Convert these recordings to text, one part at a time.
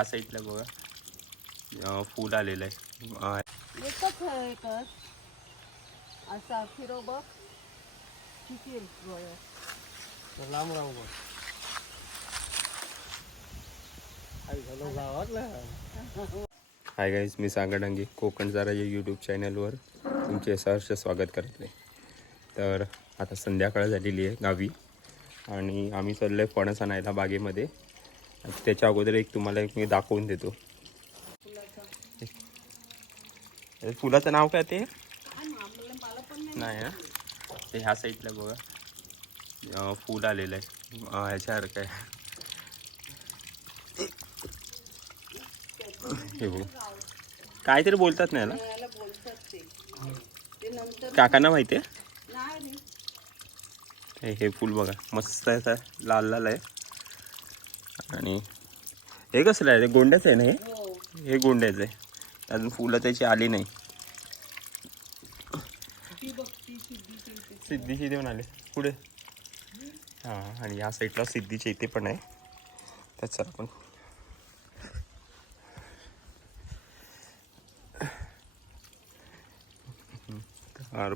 ह्या साईडला बघा. फूल आलेलं आहे. एकच एकच. असा फिरो बघ. किती लांब राहू बघ. हाय गाईज मी सांगडांगी कोकण जरा या यूट्यूब चॅनलवर तुमचे सहर्ष स्वागत करते तर आता संध्याकाळ झालेली आहे गावी. आणि आम्ही चाललो आहे फणस आणायला बागेमध्ये. त्याच्या अगोदर एक तुम्हाला एक मी दाखवून देतो. फुलाचं नाव काय ते? नाही ना ते ह्या साईडला बघा. फूल आलेलं आहे. ह्याच्यासारखं आहे हे बघ. काहीतरी बोलतात ना याला? काकांना माहिती आहे. हे फूल बघा. मस्त आहे लाल लाल आहे. आणि हे कसलं आहे? ते गोंड्याचं आहे ना हे? हो. हे गोंड्याचं आहे. अजून फुलं त्याची आली नाही. सिद्धीची देऊन आले. पुढे. हां आणि या साईडला सिद्धीचे इथे पण आहे. त्याचं आपण.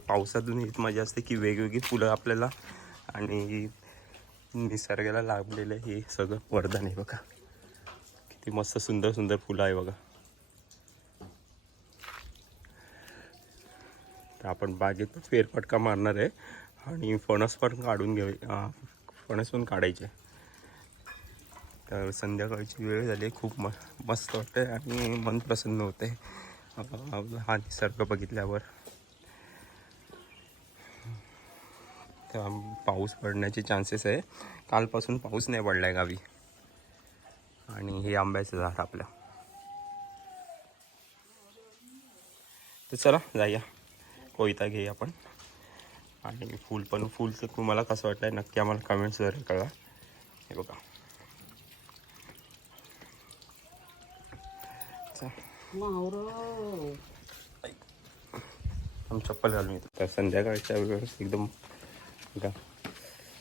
पावसातून हीच मजा असते की वेगवेगळी फुलं आपल्याला आणि निसर्गाला लाभलेलं हे सगळं वरदान आहे बघा. किती मस्त सुंदर सुंदर फुलं आहे बघा. तर आपण बागेत फेरफटका मारणार आहे आणि फणस पण काढून घेऊ फणस पण काढायचे. तर संध्याकाळची वेळ झाली खूप म मस्त वाटतं आणि मन प्रसन्न होते हा निसर्ग बघितल्यावर. तर पाऊस पडण्याचे चान्सेस आहे. कालपासून पाऊस नाही पडला आहे गावी. आणि हे आंब्याचं झाड आपलं. तर चला जाऊया. कोयता घेऊया आपण. आणि फूल पण फूलचं तुम्हाला कसं वाटलं आहे नक्की आम्हाला कमेंट्सद्वारे कळवा. हे बघा. चप्पल घालून येतो. तर संध्याकाळच्या वेळेस एकदम बघा.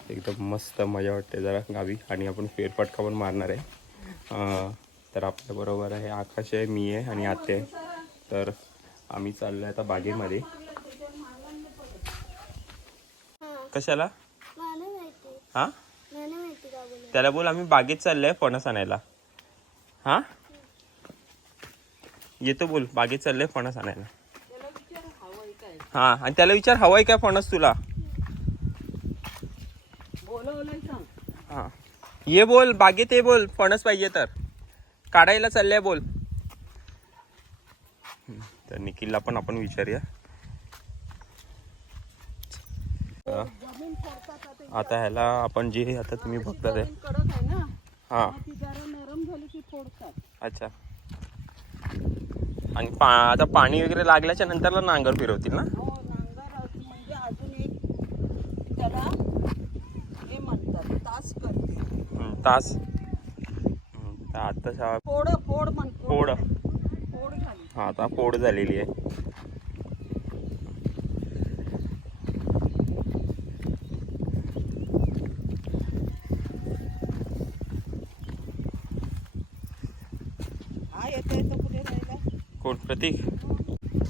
एकदम मस्त मजा वाटते जरा गावी. आणि आपण फेरफटका पण मारणार आहे. तर आपल्याबरोबर आहे आकाश आहे मी आहे आणि आत्या आहे. तर आम्ही चाललो आहे आता बागेमध्ये. कशाला? हां? का त्याला बोल आम्ही बागेत चाललो आहे फणस आणायला. हां? येतो बोल बागेत चाललो आहे फणस आणायला. हां आणि त्याला विचार हवाय काय फणस तुला बोलवलंय सांग हा ये बोल बागेत ये बोल फणस पाहिजे तर. काढायला चाललंय बोल. तर निखिलला पण आपण विचारूया. आता ह्याला आपण जे आता तुम्ही बघता ते आहे हा. अच्छा. आणि पा आता पाणी वगैरे लागल्याच्या नंतरला नांगर फिरवतील ना हो नांगर असं म्हणजे अजून एक त्याला हे म्हणतात तास करते हम्म, तास. आता शा- फोड फोड फोड. फोड. झाली. हा आता फोड झालेली आहे. कोण? प्रतीक?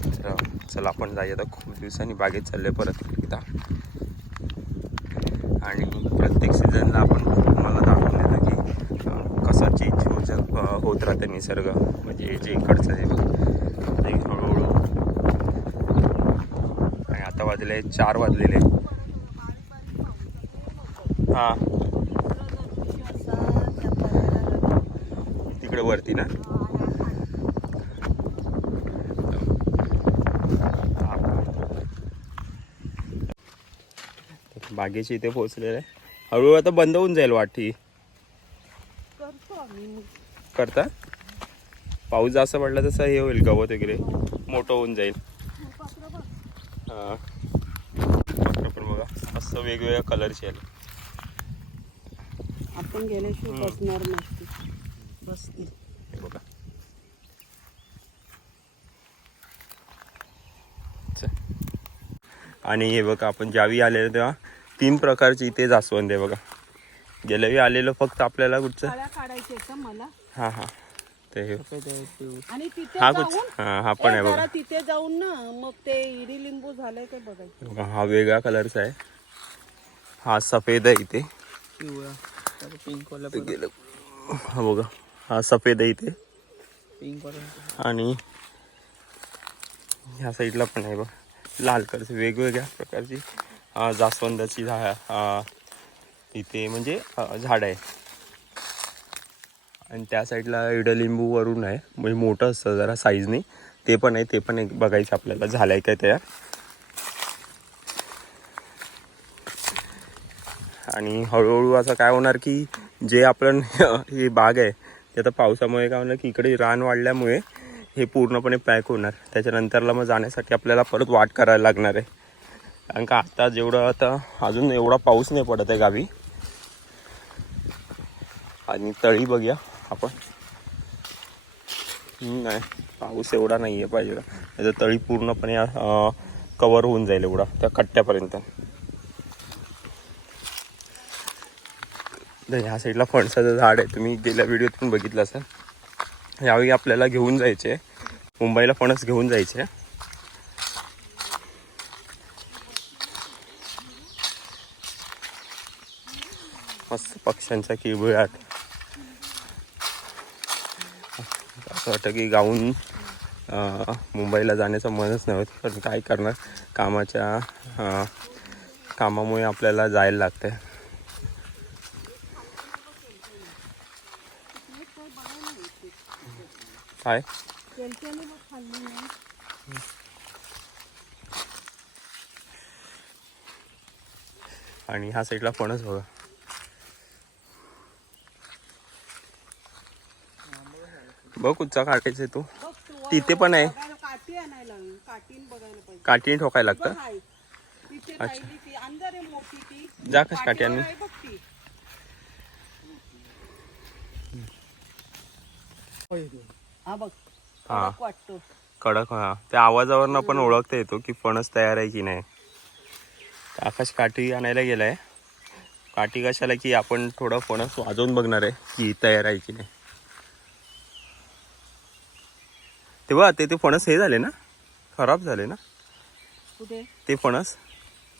चला चला आपण जाऊया आता. खूप दिवसांनी बागेत चाललोय परत एकदा. आणि प्रत्येक सीझनला आपण मला दाखवून देतो की अं, कसं चेंज होत राहतं निसर्ग. म्हणजे जे इकडचं आहे ते हळूहळू. आणि आता वाजले चार वाजलेले. हां. तिकडे वरती ना. बागेचे इथे पोहोचलेलं आहे. हळूहळू आता बंद होऊन जाईल वाटी. करता. पाऊस जास्त पडला तसं हे होईल गवत वगैरे मोठं होऊन जाईल. हां. पण बघा मस्त वेगवेगळ्या कलरचे आहेत आपण गेल्याशिवाय. बसणार बसतील हे बघा. आणि हे बघा आपण ज्यावेळी आलेलो तेव्हा तीन प्रकारची इथे जास्वंद आहे बघा. गेल्या वेळी आलेलं फक्त आपल्याला कुठचं? मला? हां हां. ते पिवळं. आणि तिथे हा कुछ जाऊन हा हा पण आहे जरा बघा तिथे जाऊन ना मग ते इरी लिंबू झालंय ते बघायचं. बघा, हा वेगळा कलरचा आहे. हा सफेद आहे इथे. पिवळा. पिंक वाला ते गेलं. हा बघा. हा सफेद आहे इथे. पिंक वाला आणि ह्या साईडला पण आहे बघ. लाल कलरची वेगवेगळ्या प्रकारची अं, जास्वंदाची झा अं, इथे म्हणजे अं, झाड आहे. आणि त्या साईडला इडलिंबू वरून आहे. म्हणजे मोठं असतं जरा साईजने ते पण आहे ते पण एक बघायचं आपल्याला. झालंय काय तयार? आणि हळूहळू असं काय होणार की जे आपण हे बाग आहे ते आता पावसामुळे काय होणार की इकडे रान वाढल्यामुळे हे पूर्णपणे पॅक होणार. त्याच्यानंतरला मग जाण्यासाठी आपल्याला परत वाट करायला लागणार आहे. कारण का आता जेवढं आता अजून एवढा पाऊस नाही पडत आहे गावी. आणि तळी बघूया. आपण? नाही. पाऊस एवढा नाही आहे पाहिजे. त्याचं तळी पूर्णपणे कवर होऊन जाईल एवढा त्या कट्ट्यापर्यंत तर ह्या साईडला फणसाचं झाड आहे. तुम्ही गेल्या व्हिडिओत पण बघितलं असेल. यावेळी आपल्याला घेऊन जायचे. मुंबईला फणस घेऊन जायचे. मस्त पक्ष्यांच्या किळबिळाट असं वाटतं की गाऊन मुंबईला जाण्याचं मनच नव्हतं पण काय करणार? कामाच्या कामामुळे आपल्याला जायला लागतंय. काय? आणि ह्या साईडला फणस बघा. बघ कुठचा काटायचा तू. तिथे पण आहे. काठी आणायला हवी. काठीन बघायला पाहिजे. काठीने ठोकायला लागतं? आहे. राहिली ती. आहे मोठी ती. जा कशी काठी आणली आहे बघ ती. हा बघ. हा. कडक वाटतो. कडक हा. त्या आवाजावरनं पण ओळखता येतो की फणस तयार आहे की नाही. तर आकाश काठी आणायला गेलाय. काठी कशाला की आपण थोडं फणस वाजवून बघणार आहे की तयार आहे की नाही. तेव्हा ते ते फणस हे झाले ना? खराब झाले ना? कुठे? ते फणस?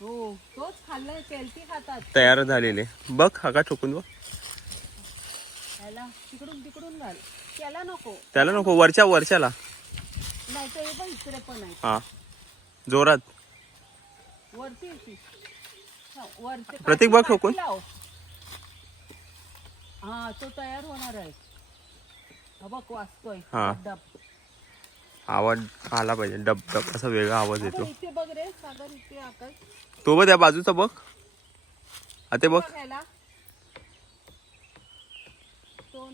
हो तोच खातात. तयार झालेले. बघ हा का ठोकून बघ. त्याला तिकडून तिकडून घाल. त्याला नको. त्याला नको वरच्या वरच्याला. नाही तर हे बघ इकडे पण आहे. हा. जोरात. वरती. हा, वरती प्रतीक बघ ठोकून. लाव. हा तो तयार होणार आहे. हा बघ वाचतोय. हा. आवाज आला पाहिजे. डब डब असा वेगळा आवाज येतो. इथे बघ रे सागर इथे आकाश. तो बघ त्या बाजूचा बघ. हा ते बघ. तो.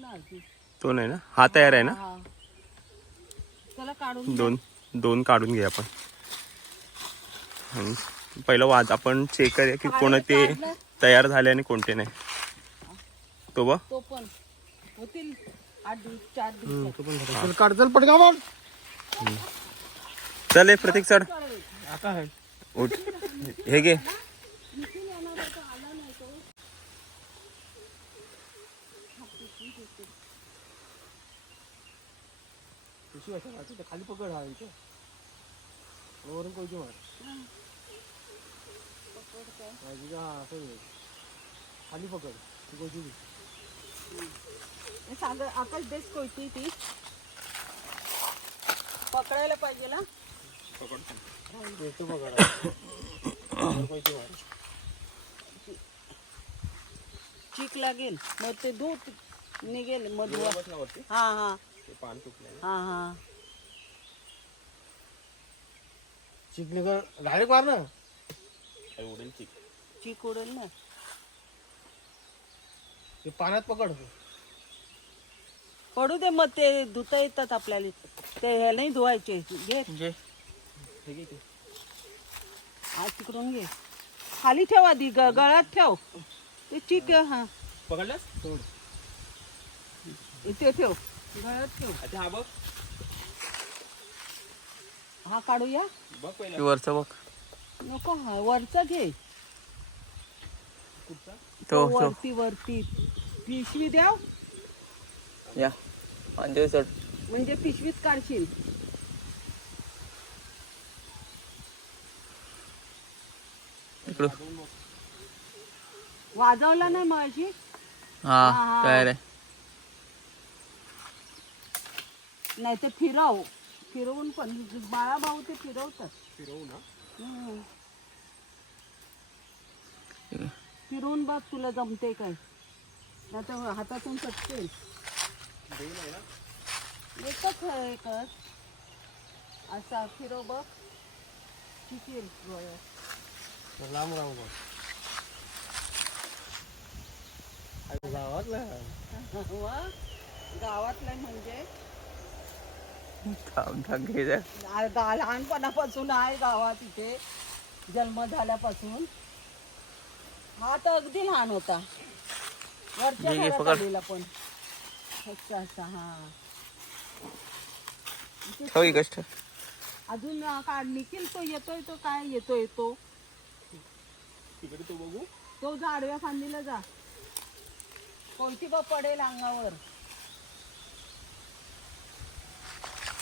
तो नाही ना? हा तयार आहे ना? हा. दोन दोन काढून घे आपण. आणि पहिलं वाज आपण चेक करूया की कोणते तयार झाले आणि कोणते नाही. तो बघ. तो पण. होतील आठ दिवस चार दिवस. चल काढ. चल प्रतीक चढ. उठ. हे घे. खाली पकड हा इथे. वरून कोयती मार? माहिती का? हा असं. खाली पकड. ती कोयती घे. हे सागर आकाश देश कोयती ती? पकडायला पाहिजे ना. हा. चीक लागेल. मग ते दूध निघेल मधुवा हा हा. हा हा. चिकली कर डायरेक्ट मार ना. चीक उडेल ना. ते पाण्यात पकड. पडू दे मग ते धुता येतात आपल्याला ते हे नाही धुवायचे. घे. हा तिकडून घे. खाली ठेव आधी ग- गळ्यात ठेव. ते चिक हा. पकडलास? सोड. इथे ठेव. गळ्यात ठेव. हा बघ. हा काढूया. बघ पहिला. वरचा बघ. नको हा वरचा घे. तो तो वरती वरती. पिशवी द्या या. अंजली चढ म्हणजे पिशवीत काढशील इकडं. वाजवला नाही अशी हा. तयार आहे. नाही तर फिरव. फिरवून पण. बाळा भाऊ ते फिरवतात. फिरवू ना. हम्म. फिरवून बघ तुला जमते काय. नाही एकच आहे एकच. असा फिरव बघ. डोळ्यात लांब राहू गावातला वा, गावातलं म्हणजे? थांब थांब घ्यायचं आ- गा- लहानपणापासून आहे गावात इथे. जन्म झाल्यापासून. हा तर अगदी लहान होता. वरच्या घे, घे, घरात पकड. आलेला पण. हा. ठेव ही कष्ट अजून अं, का निखिल तो येतोय तो काय येतोय तो? तिकडे तो बघू. तो जा आडव्या फांदीला जा. कोणती बा पडेल अंगावर.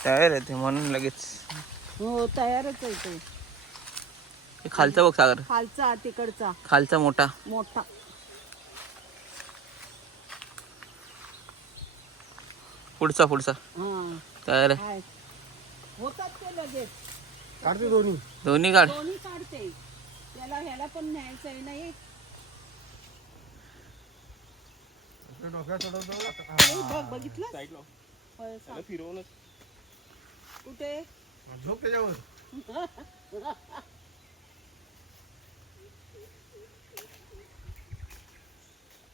तयार आहे ते म्हणून लगेच. हो तयारच आहे तो खालचा बघ सागर. खालचा तिकडचा. खालचा मोठा. मोठा. पुढचा पुढचा. हा. तयार आहे आहे होतात ते लगेच. काढते दोन्ही. दोन्ही काढ. दोन्ही काढते. त्याला ह्याला पण न्यायचं आहे नाही डोक्यात चढवतो हे बघ बघितलं साईडला. फिरवूनच कुठे? झोप त्याच्यावर.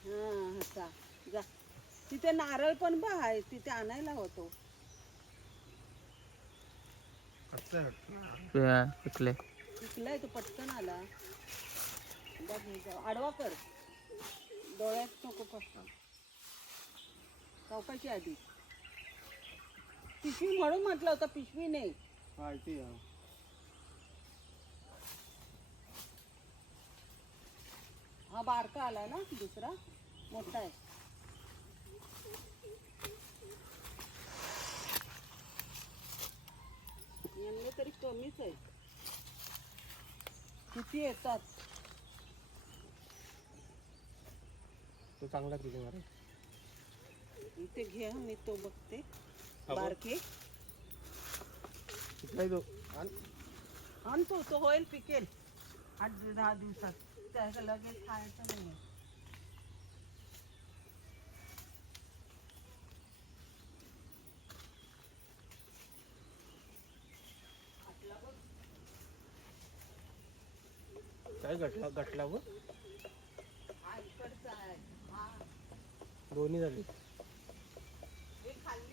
हा असा जा. तिथे नारळ पण आहे तिथे आणायला होतो. पिकले शिकलाय तो पटकन आला. बघ हे जाऊ. आडवा कर. डोळ्यात नको पटकन चौकाची आधी. पिशवी म्हणून म्हटलं होतं पिशवी नाही. हा बारका आला ना दुसरा. मोठा आहे. यांना तरी कमीच आहे. किती येतात? तो चांगला तिथे मारे इथे घे हं, मी तो बघते. बारके. कुठलाही तो. आणतो तो होईल पिकेल. आठ दहा दिवसात. त्याला लगेच खायचं नाही गटला व दोन्ही झाले.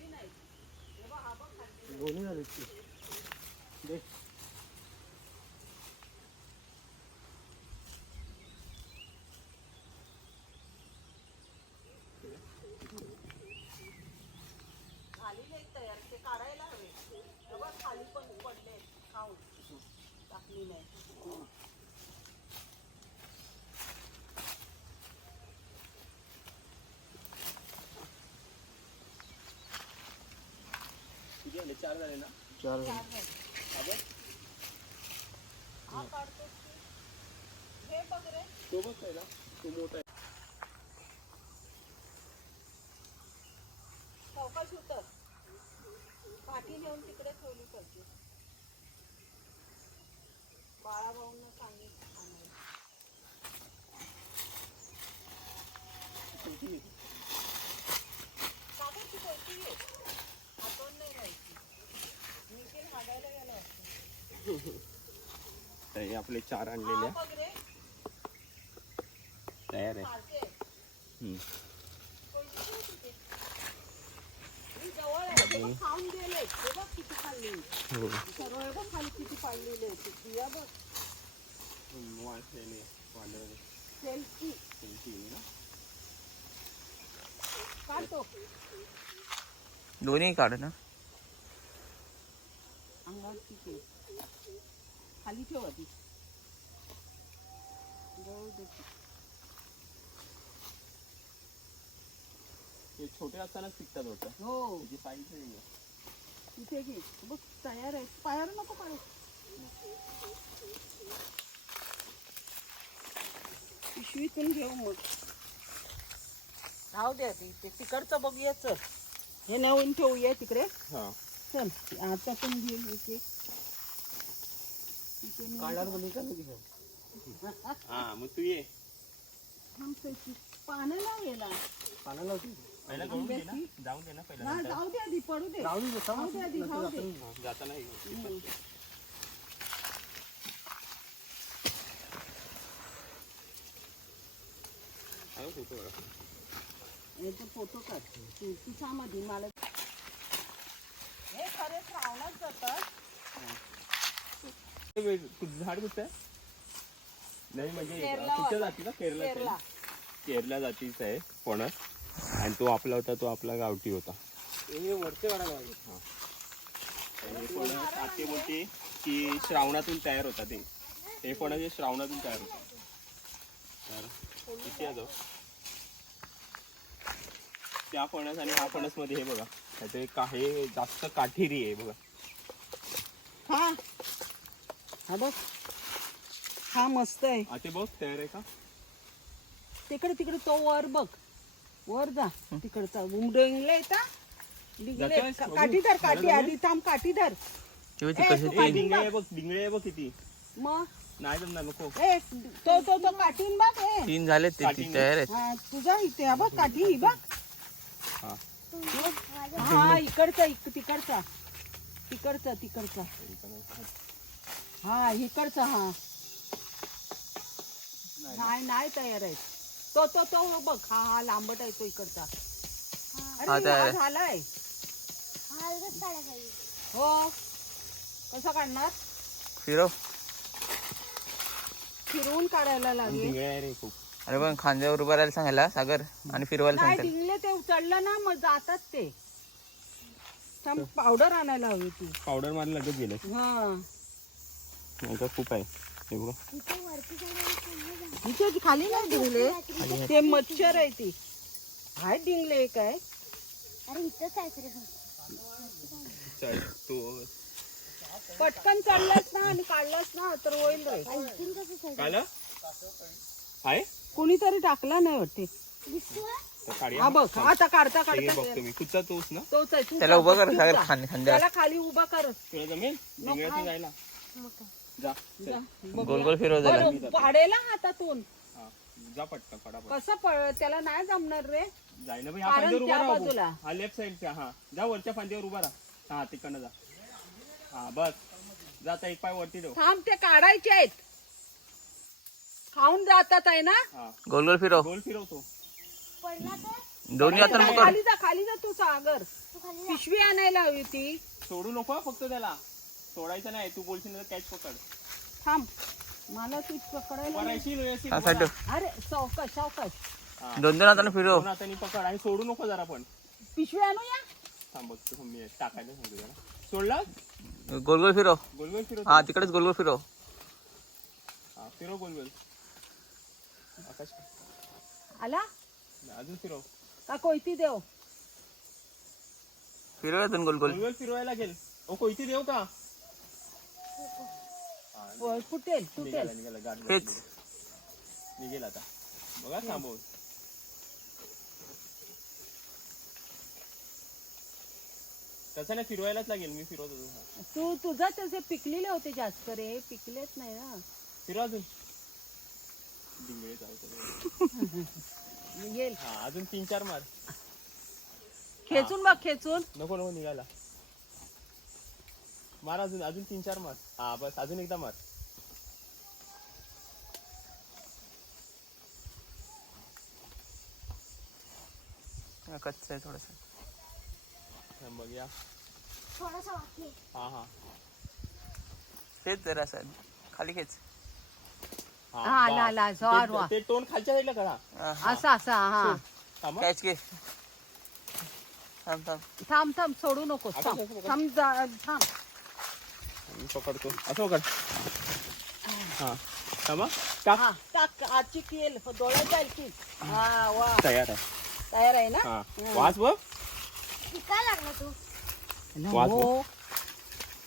नाही दोन्ही झाले. झाली नाही तयार ते काढायला हवे खाली पण पडले खाऊन टाकली नाही चार झाले ना? चार झाले. हा? हे बघ रे. तो मोठा आहे. चौकाश उतर पाठी नेऊन तिकडे ठेवली पाहिजे बाळाभाऊंना सांगितलं आणायला. छोटी आहे. कागदची कोणती आहे आठवण नाही राहायची निखिल हाडायला गेला वाटतं. तर हे आपले चार आणलेले. तयार आहे. दोन्ही काढ ना. खाली ठेव आधी. दे. हे छोटे असतानाच पिकतात होतं हो. साईज आहे इथे घे. बघ तयार आहे पायावर नको पाडू. पिशवीतून घेऊ मग. राहू द्या ती ते तिकडचं बघूया चल. हे नेऊन ठेवूया तिकडे. हा. चल आता पण घे एक एक इथे नेऊन काढणार का नाही तिथं? हा मग तू ये थांबतोय. पाण्याला गेला पाण्याला होती पहिला गळून दे ना जाऊन दे ना पहिला ना नंतर. जाऊ दे आधी पडू दे राहून दे, जाऊ दे आधी जाऊ दे जाताना घेऊन. हा, फोटो काढा. याचे फोटो काढ तू तुझ्या मध्ये मला हे खरे श्रावणात जातात कुठं झाड आहे? नाही म्हणजे केरला कुठच्या वाला. जातीचा केरला. केरला जातीचा आहे फणस आणि तो आपला होता तो आपला गावठी होता. हे. हे फणस आते की श्रावणातून तयार होता ते. हे फणस हे श्रावणातून तयार होतात तर किती आहे? त्या फणस आणि हा फणसमध्ये हे बघा. त्याचे का हे जास्त काठीरी आहे बघा. हा हा बघ. हा मस्त आहे. आ ते बघ तयार आहे का? तिकडे तिकडे तो वर बघ. वर जा. तिकडचा डिंगले का डिंगले जातोयस? बघू. काठी धर काठी मला आधी थांब काठी धर. ए, तू ए, काठीन डिंगळे बघ. आहे बघ डिंगळे आहे बघ किती मग नाही जमणार नको. ए तो तो तो काठीन बघ ए. तीन झाले ते काठी ती तयार आहेत. हा तुझा इथे हा बघ काठी ही बघ. हा. हा इकडचा इक तिकडचा. तिकडचा तिकडचा. हा इकडचा हा. नाही. नाही तयार आहे. तो तो तो बघ हा हा लांबट आहे तो इकडचा. हा, अरे हा. झालाय. हा हो. कसं काढणार? फिरव. फिरवून काढायला लागेल. अरे पण खांद्यावर उभं राहायला सांगायला सागर आणि फिरवायला नाही डिंगले ते उचललं ना मग जातात ते. पावडर आणायला हवी ती. पावडर मारलं लगेच गेले. हा. नाही तर खूप आहे. हे बघा इथे खाली नाही डिंगले ते मच्छर आहे ती. हाय डिंगले काय? अरे इथंच आहे तरी पण. चल तू पटकन चढलास ना आणि काढलास ना तर होईल रे. कसं? आहे कुणीतरी टाकला नाही वाटते. दिसतो हा? तर. हा बघ आता काढता हे काढता बघतो मी. कुठचा तोच ना? तोच आहे तू त्याला उभं कर तू सागर जा. खांद खांद्यावर. त्याला खाली उभा कर तुला जमेल? डिंगळ्यातून जायला. मग काय. जा. जा. गोल गोल फिरव बरं, पाडेला हातातून. हा जा पटकन फटाफट. कसं प- त्याला नाही जमणार रे. जाय ना भाई हा कारण फांदीवर उभा त्या राहा बाजूला. भाऊ. हा लेफ्ट साईडच्या हा. जा वरच्या फांदीवर उभा राहा. हा तिकडनं जा. हा बस. जाता एक पाय वरती ठेव. थांब ते काढायचे आहेत. खाऊन जातात आहे ना? हा. गोल गोल फिरव. गोल फिरवतो. पडला तर? दोन्ही हाताने पकड खाली जा खाली जा तू सागर. तू खाली जा. पिशवी आणायला हवी ती सोडू नको हा फक्त त्याला. सोडायचं नाही तू बोलशील ना कॅच पकड. थांब. मला तू पकडायला नाही. हा साईड. अरे सावकाश सावकाश हा. दोन दोन हाताने फिरव दोन हाताने पकड आणि सोडू नको जरा पण. पिशवी आणूया थांब बघतो मी टाकायला सांगतो जरा. सोडला? गोल गोल फिरव गोल गोल फिरव हा तिकडेच गोल गोल फिरव हा फिरव गोल गोल आकाश. आला? अजून फिरव का कोयती देव? फिरव अजून गोल गोल गोल गोल फिरवायला लागेल. ओ कोयती देऊ का? होय, फुटेल फुटेल. निघाला निघाला गाठ हेच. बसली. निघेल आता. बघा थांबवून तसं नाही फिरवायलाच लागेल मी फिरवत होतो हा. तू तुझा तसे पिकलेले होते जास्त रे पिकलेच नाही ना. फिरवा अजून. डिंगळे. येईल हा अजून तीन चार मार. खेचून बघ खेचून. नको नको निघायला. मार अजून अजून तीन चार मार. हा बस अजून एकदा मार. कच्च आहे थोडस. थांब बघ या थोडासा बाकी आहे. हा हा. तेच जरा असं खाली खेच. हा, आला. आला, वा. ते टोन खालच्या साईडला करा. असा असा हा थांबा. कॅच घे थांब थांब. थांब थांब सोडू नकोस. आता थांब? थांब जा- थांब. पकडतो. असं पकड. हा. थांबा. टाक. हा टाक. आजची केल डोळ्यात जाईल की. हा वा. तयार आहे. तयार आहे ना? हा. वाच बघ. लागला तू? अला वाच हो.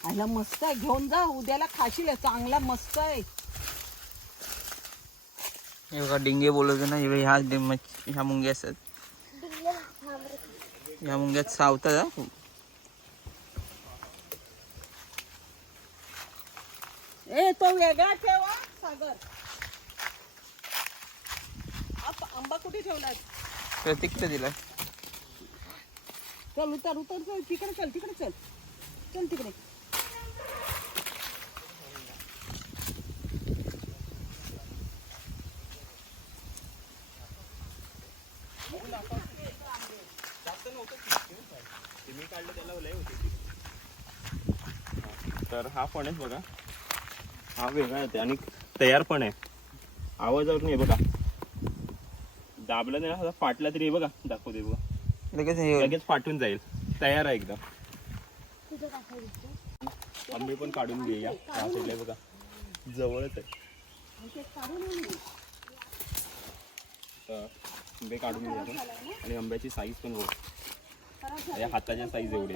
आला मस्त आहे. घेऊन जा. उद्याला खाशील. चांगला मस्त आहे. हे बघा डिंगे बोलवतो ना. हे ह्या ह्या मुंग्या असतात. ह्या मुंग्यात सावतात हा. ए तो वेगळा ठेवा सागर. आंबा कुठे ठेवलाय? प्रतीकचं दिलाय. चल उतर उतर चल तिकडे चल तिकडे चल. चल तिकडे. तर हा पण आहे बघा. हा वेगळा येते आणि तयार पण आहे. आवाजावर नाही बघा. दाबला नाही ना फाटला तरी हे बघा दाखवते बघा. लगेच हे लगेच फाटून जाईल. तयार आहे एकदम. तुझं काय दिसतं आंबे पण काढून घेऊया या साईडला बघा. जवळच आहे. तर आंबे काढून घेऊया आपण. आणि आंब्याची साईज पण बघ. या हाताच्या साईज एवढे.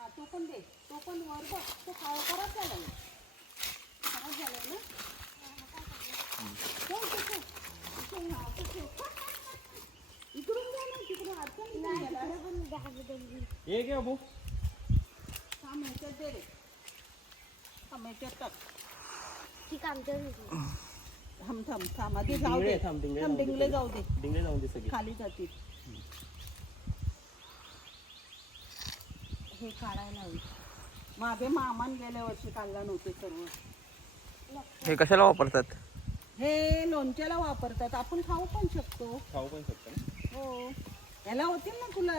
हा तो पण दे. तो पण वर बघ. तो खा- खराब झालाय खराब झालाय ना? हा. इकडून ना अडचण हे घे अबू. थांब ह्याच्यात दे रे. थांब ह्याच्यात टाक. ठीक आहे आमच्यावर दिली. थांब थांब. थांब आधी जाऊ दे. थांब, थांब जाऊ दे. डिंगले जाऊ दे सगळे. खाली जातील. हे काढायला हवी मागे मामान गेल्या वर्षी काढला नव्हते सर्व. हे कशाला वापरतात? हे लोणच्याला वापरतात. आपण खाऊ पण शकतो. खाऊ पण शकतो हो. याला होतील ना तुला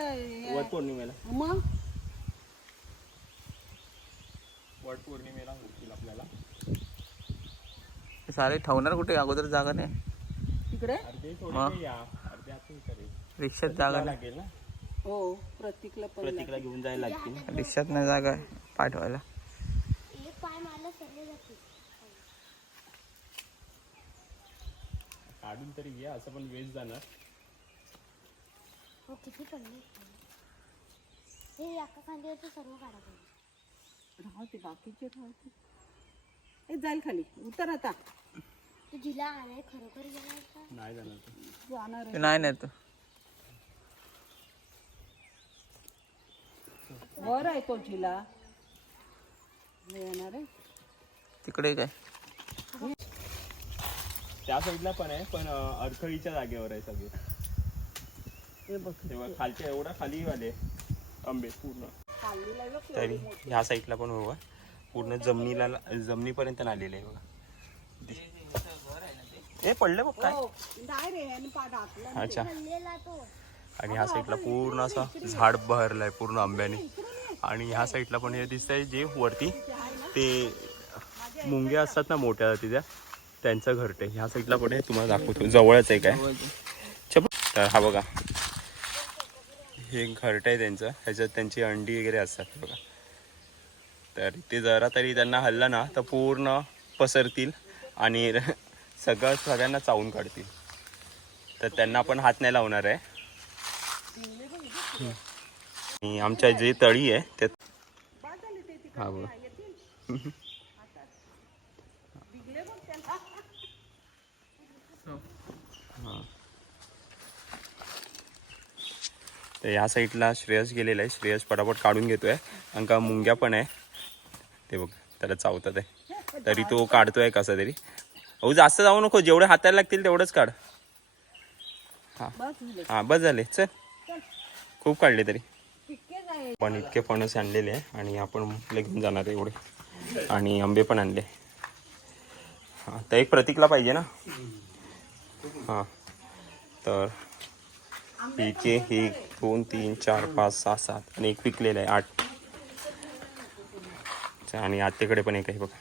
वट पौर्णिमेला. मग? वट पौर्णिमेला होतील आपल्याला. हे सारे ठेवणार कुठे? अगोदर जागा नाही? तिकडे? रिक्षात जागा लागेल ना? हो प्रतीकला पण प्रतीकला घेऊन जायला लागतील. रिक्षात नाही जागा आहे पाठवायला. एक पाय मारला सरले जाते काढून तरी घे असं पण वेस्ट जाणार. हो किती पडले? हे एका खांद्यावरचे सर्व काढा राहते बाकीचे राहते. हे जाईल खाली. उतर आता. तू जिला आणाय खरोखर गेला का? नाही जाणार ते. जाणार ते आहे. नाही नेत वर आहे तो जिला येणार आहे. तिकडे काय? त्या साईडला पण आहे पण अं, अडखळीच्या जागेवर आहे सगळे. हे बघ. तेव्हा खालच्या एवढा खाली आले आंबे पूर्ण. खाल्लीला बघ तरी ह्या साईडला पण बघा पूर्ण जमिनीला जमिनीपर्यंत आलेले आहे बघा. हे पडले बघ काय? हो नाही रे याने पा टाकला अच्छा. आणि ह्या साईडला पूर्ण असं झाड बहरलंय पूर्ण आंब्याने. आणि ह्या साईडला पण हे दिसतंय जे वरती ते मुंग्या असतात ना मोठ्या तिच्या त्यांचं घरटे ह्या साईडला पण हे तुम्हाला दाखवतो. जवळच आहे. काय चप तर हा बघा. हे घरट आहे त्यांचं. ह्याच्यात त्यांची अंडी वगैरे असतात बघा. तर ते जरा तरी त्यांना हल्लं ना तर पूर्ण पसरतील आणि सगळं सगळ्यांना चावून काढतील. तर त्यांना पण हात नाही लावणार आहे. आणि आमच्या जे तळी आहे ते हा हा. तर या साईडला श्रेयस गेलेला आहे. श्रेयस पटापट काढून घेतोय. कारण का मुंग्या पण आहे. ते बघ त्याला चावतात आहे. तरी तो काढतोय कसा तरी. अहो जास्त जाऊ नको. जेवढे हाताला लागतील तेवढंच काढ. झाले हा बस झाले. चल. खूप काढले तरी. पण इतके फणस आणलेले आहे आणि आपण मुलं घेऊन जाणार आहे एवढे. आणि आंबे पण आणले. हां तर एक प्रतीकला पाहिजे ना? हां. तर पिके एक दोन तीन चार पाच सहा सात आणि एक पिकलेलं आहे आठ. अच्छा, आणि आत्तेकडे पण एक आहे बघा.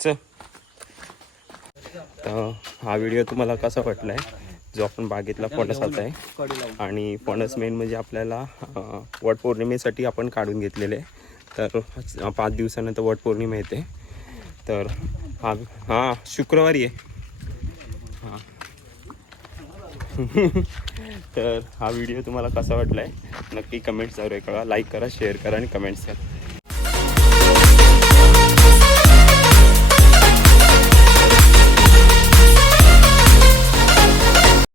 चल. तर हा व्हिडिओ तुम्हाला कसा वाटला आहे जो आपण बागेतला फणसाचा आहे. आणि फणस मेन म्हणजे आपल्याला वटपौर्णिमेसाठी आपण काढून घेतलेले तर पाच दिवसानंतर वटपौर्णिमा येते. तर हा हां शुक्रवारी आहे. हां. तर हा व्हिडिओ तुम्हाला कसा वाटला आहे नक्की कमेंट्स करा लाईक करा शेअर करा आणि कमेंट्स करा.